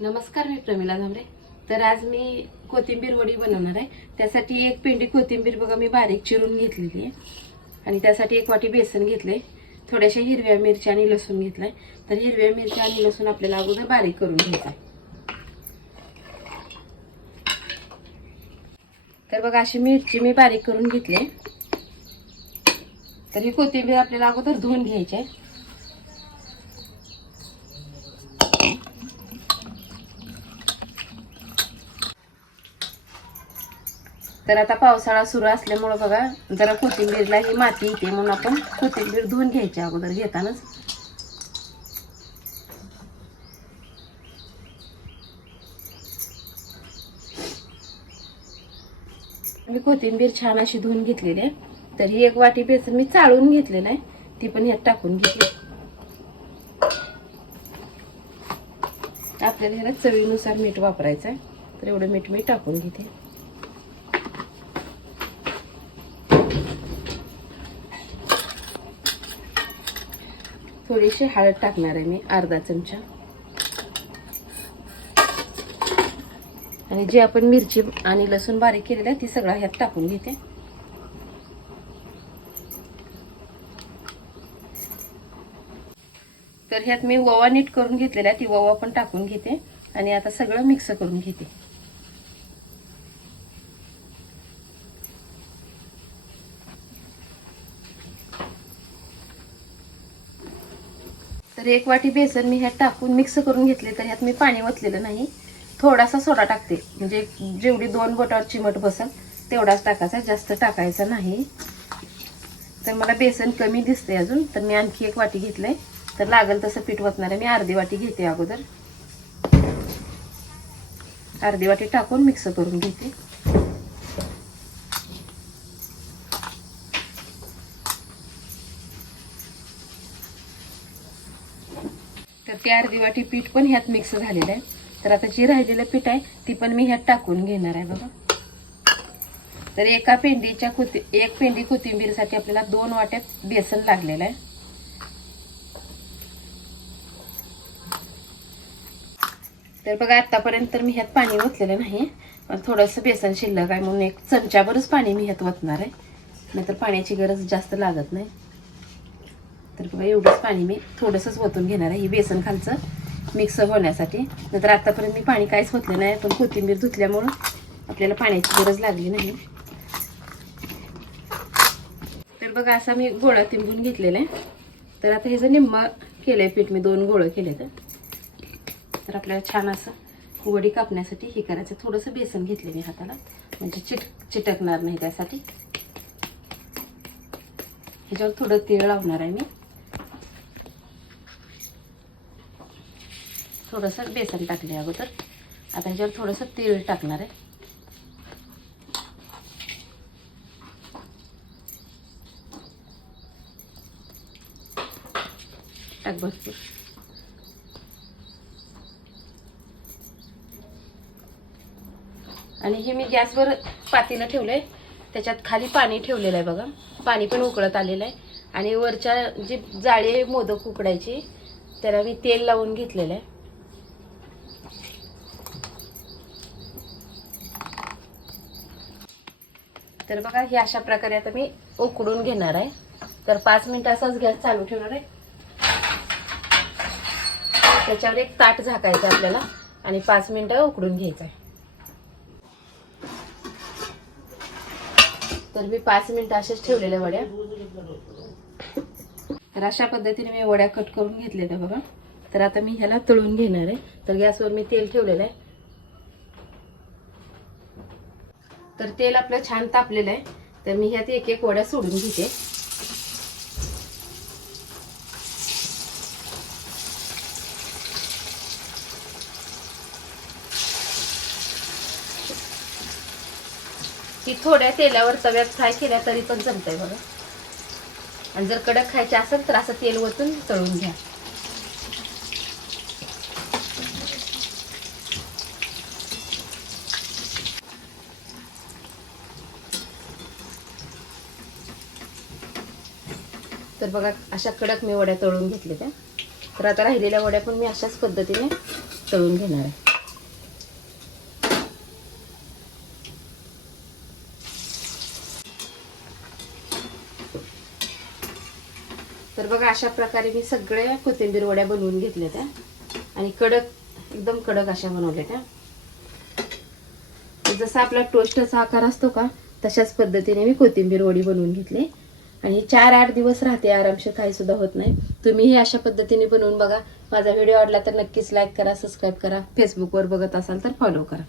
नमस्कार मी प्रमिला धामरे. तर आज मी कोथिंबीर वडी बनवणार आहे. त्यासाठी एक पेंडी कोथिंबीर बघा मी बारीक चिरून घेतलेली आहे. आणि त्यासाठी एक वाटी बेसन घेतले थोड्याशा हिरव्या मिरच्या आणि लसूण घेतलाय. तर हिरव्या मिरच्या आणि लसूण आपल्याला अगोदर बारीक करून घ्यायचा आहे. तर बघा अशी मिरची मी बारीक करून घेतली तर ही कोथिंबीर आपल्याला अगोदर धुवून घ्यायची आहे. तर आता पावसाळा सुरू असल्यामुळं बघा जरा कोथिंबीरला ही माती येते म्हणून आपण कोथिंबीर धुवून घ्यायची अगोदर घेतानाच. मी कोथिंबीर छान अशी धुवून घेतलेली आहे. तर ही एक वाटी बेसन मी चाळून घेतलेलं आहे. ती पण ह्यात टाकून घेतली. आपल्याला ह्याला चवीनुसार मीठ वापरायचं आहे. तर एवढं मीठ मी टाकून घेते. थोडीशी हळद टाकणार आहे मी अर्धा चमचा. आणि जी आपण मिरची आणि लसूण बारीक केलेलं आहे ती सगळं ह्यात टाकून घेते. तर ह्यात मी ओवा नीट करून घेतलेला आहे ती ओवा पण टाकून घेते आणि आता सगळं मिक्स करून घेते. तर एक वाटी बेसन मी ह्यात टाकून मिक्स करून घेतले तर ह्यात मी पाणी ओतलेलं नाही. थोडासा सोडा टाकते. म्हणजे जेवढी दोन बोटावर चिमट बसल तेवढाच टाकायचा. जास्त टाकायचा नाही. तर मला बेसन कमी दिसते अजून तर मी आणखी एक वाटी घेतलंय. तर लागेल तसं पीठ वतणार आहे. मी अर्धी वाटी घेते अगोदर. अर्धी वाटी टाकून मिक्स करून घेते. ते अर्धी वाटी पीठ पण ह्यात मिक्स झालेलं आहे. तर आता जी राहिलेलं पीठ आहे ती पण मी ह्यात टाकून घेणार आहे बघा. तर एका पेंडीच्या कोथि एक पेंडी कोथिंबीरसाठी आपल्याला दोन वाट्यात बेसन लागलेलं आहे. तर बघा आतापर्यंत तर मी ह्यात पाणी ओतलेलं नाही. पण थोडंसं बेसन शिल्लक आहे म्हणून एक चमच्याभरच पाणी मी ह्यात ओतणार आहे. नाहीतर पाण्याची गरज जास्त लागत नाही. तर बघा एवढंच पाणी मी थोडंसंच ओतून घेणार आहे हे बेसन खालचं मिक्स होण्यासाठी. नंतर आतापर्यंत मी पाणी काहीच होतलं नाही पण कोथिंबीर धुतल्यामुळं आपल्याला पाण्याची गरज लागली नाही. तर बघा असा मी गोळा तिंबून घेतलेला आहे. तर आता ह्याचं निम्म केलं आहे पीठ मी दोन गोळं केले तर तर आपल्याला छान असं वडी कापण्यासाठी हे करायचं थोडंसं बेसन घेतले मी हाताला म्हणजे चिट चिटकणार नाही त्यासाठी. ह्याच्यावर थोडं तेल लावणार आहे मी. थोडंसं बेसन टाकले अगोदर. आता ह्याच्यावर थोडंसं तीळ टाकणार आहे. टाक भरपूर. आणि हे मी गॅसवर ठेवलं ठेवलंय. त्याच्यात खाली पाणी ठेवलेलं आहे बघा. पाणी पण उकळत आलेलं आहे. आणि वरच्या जी जाळी मोदक उकडायची त्याला मी तेल लावून घेतलेलं आहे. तर बघा हे अशा प्रकारे आता मी उकडून घेणार आहे. तर पाच मिनिट असाच गॅस चालू ठेवणार आहे. त्याच्यावर एक ताट झाकायचं आपल्याला आणि पाच मिनिटं उकडून घ्यायचं आहे. तर मी पाच मिनिटं असेच ठेवलेल्या वड्या. तर अशा पद्धतीने मी वड्या कट करून घेतलेल्या बघा. तर आता मी ह्याला तळून घेणार आहे. तर गॅसवर मी तेल ठेवलेलं आहे. तर तेल आपलं छान तापलेलं आहे. तर मी ह्यात एक एक वड्या सोडून घेते. ती थोड्या तेलावर तव्यात फ्राय केल्या तरी पण जमतंय बघा. आणि जर कडक खायचे असेल तर असं तेल वतून तळून घ्या. तर बघा अशा कडक मी वड्या तळून घेतल्या त्या. तर आता राहिलेल्या वड्या पण मी अशाच पद्धतीने तळून घेणार आहे. तर बघा अशा प्रकारे मी सगळ्या कोथिंबीर वड्या बनवून घेतल्या त्या. आणि कडक एकदम कडक अशा बनवल्या त्या. जसा आपला टोस्टचा आकार असतो का तशाच पद्धतीने मी कोथिंबीर वडी बनवून घेतली. आणि चार आठ दिवस राहते आरामशीर काही सुद्धा होत नाही. तुम्हीही अशा पद्धतीने बनवून बघा. माझा व्हिडिओ आवडला तर नक्कीच लाईक करा सबस्क्राईब करा. फेसबुकवर बघत असाल तर फॉलो करा.